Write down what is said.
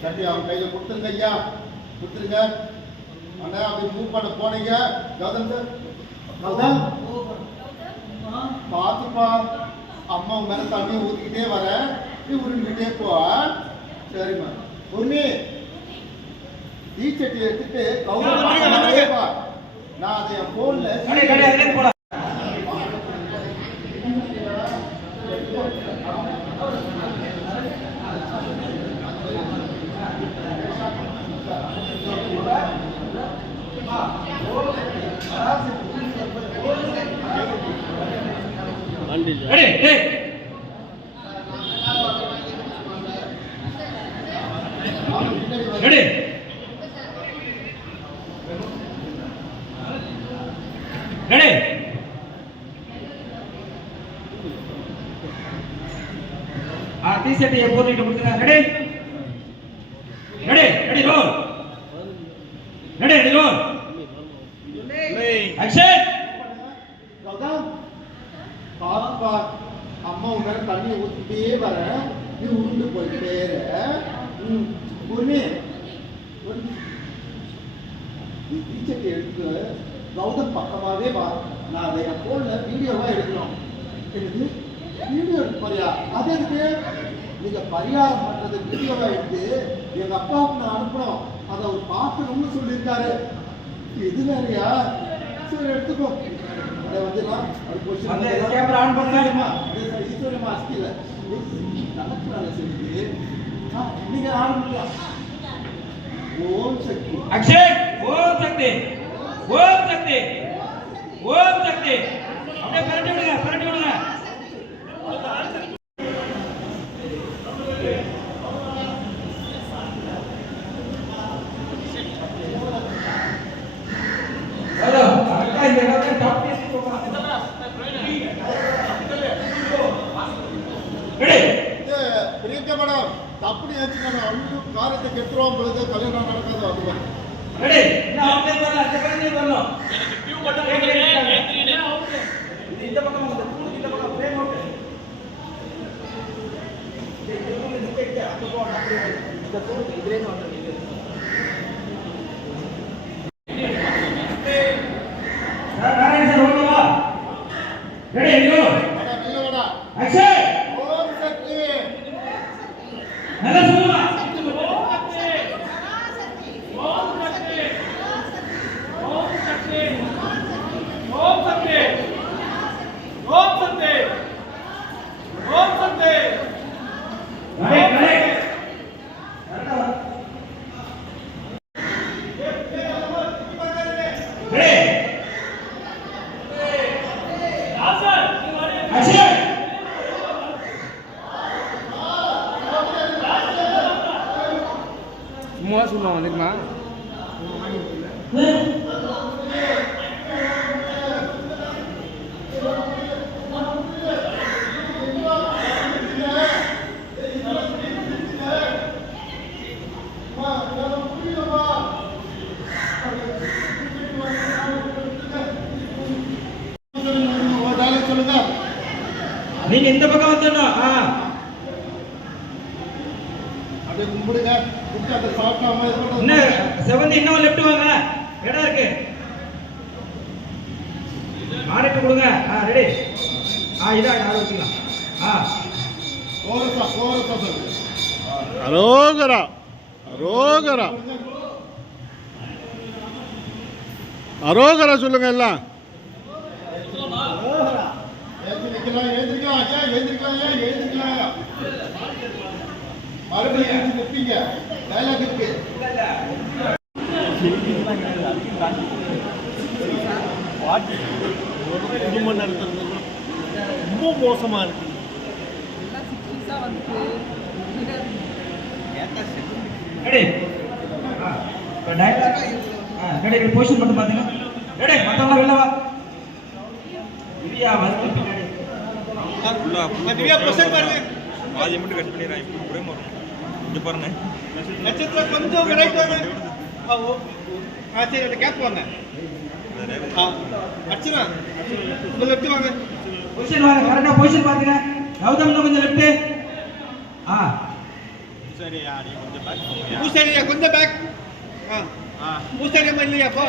சட்டி அவங்க கையில கொடுத்துருங்க ஐயா, கொடுத்துருங்க. அண்ணா அப்படி மூவ் பண்ண போனீங்க. கௌதம் சார், கௌதம் பார்த்துப்பா, அம்மா மேல தண்ணி ஊத்திக்கிட்டே வரேன், நீ உருண்டுகிட்டே போ. சரிம்மா. உரிமை தீச்சட்டி எடுத்துட்டு கௌதம் நான் அதை என் போன்ல தீசட்டியை போட்டுட்டு கொடுத்துங்க. Ready ready ready role. Ready ready role. Action. பாப்பா, அம்மா உங்க தண்ணி ஊத்திட்டே வரேன், நீ உருண்டு போயிட்டே உரிமை தீச்சட்டி எடுத்து கௌதம் பக்கமாவே வா. நான் அதை என் போன்ல வீடியோவா எடுக்கணும். எனக்கு வீடியோ எடுக்க போறியா? அது எதுக்கு? நீங்க பரிகாரம் பண்றது வீடியோவா எடுத்து எங்க அப்பாவுக்கு நான் அனுப்பணும், அதை அவர் பார்க்கணும்னு சொல்லியிருக்காரு. இது வேறையா? சரி எடுத்துக்கோ. அதை வந்துடலாம். கேமரா ஆன் பண்ணலாமா? ஈஸ்வரமா அஸ்தில நடக்கிறாங்க சொல்லி நீங்க ஆரம்பிக்கலாம். ஓம் சக்தி. அக்ஷய். ஓம் சக்தி. ஓம் சக்தி. ஓம் சக்தி. அப்படியே பரட்டி விடுங்க, பரட்டி விடுங்க. ஹலோ அக்கா, இந்த இடத்துல டாப் பேசி போகலாம். ரெடி. பிரியங்கா மேடம், தப்படி வச்சுக்கணும். அண்ணு காரியத்தை கெட்டுருவோம் பொழுது கல்யாணம் நடக்காது. அதுதான் ரெடி. நான் அப்படியே வரலாம், அந்த பக்கம் வரலாம். எனக்கு வியூ மட்டும் ஏத்துறீங்க. இந்த பக்கம் வந்து இந்த பக்கம் ஃப்ரேம் அவுட். அந்த போன் அப்படியே இந்த தூக்கு இதுலயே வந்துருங்க. நாராயண சார் ஓகேவா? Ready hero. நல்லவடா. ஆக்ஷன். ஓம் சக்தி. நல்லா சொல்லுங்க. சும்மா சொல்லுவாங்க தெரியுமா? நீங்க இந்த பக்கம் வந்துடணும். அப்படியே கும்பிடுங்க. கும்பிட்டு அதை சாப்பிடாம இன்னும் செவந்தி இன்னும் லெஃப்ட் வாங்க, இடம் இருக்கு. மாறிட்டு கொடுங்க. ரெடி. இதான் யாரும் வச்சுக்கலாம். கோரசா கோரசா சொல்லு. அரோகரா அரோகரா அரோகரா சொல்லுங்க எல்லாம். எழுந்திருக்கலாம், எழுந்திருக்கலாம் ஐயா, எழுந்திருக்கலாம் ஐயா, எழுந்திருக்கலாம் ஐயா. மறுபடியும் எழுந்து நிற்பீங்க. டைலாக் இருக்கு. குடும்பம் நடத்துறது ரொம்ப மோசமா இருக்கு. ரெடி. டேய் பொசிஷன் மட்டும் பாத்துங்க. டேய் மத்தவங்க வெளில வா. திவ்யா வந்து பின்னாடி. திவ்யா ப்ரெசென்ட் பாருங்க. பாதி மட்டும் கட் பண்ணிடுறாங்க. ஒரே மாதிரி இங்க பாருங்க. நட்சத்திர கொஞ்சம் ரைட் வாங்க. சரி அந்த கேப் வாங்க. அர்ச்சனா கொஞ்சம் லெஃப்ட் வாங்க. பொசிஷன் வாங்க. கரெக்ட்டா பொசிஷன் பாத்துங்க. கௌதம் இன்னும் கொஞ்சம் லெஃப்ட். சரி யாரி கொஞ்சம் பேக் போங்க. பூசாரியா கொஞ்சம் பேக். பூசாரியா இல்லையா அப்போ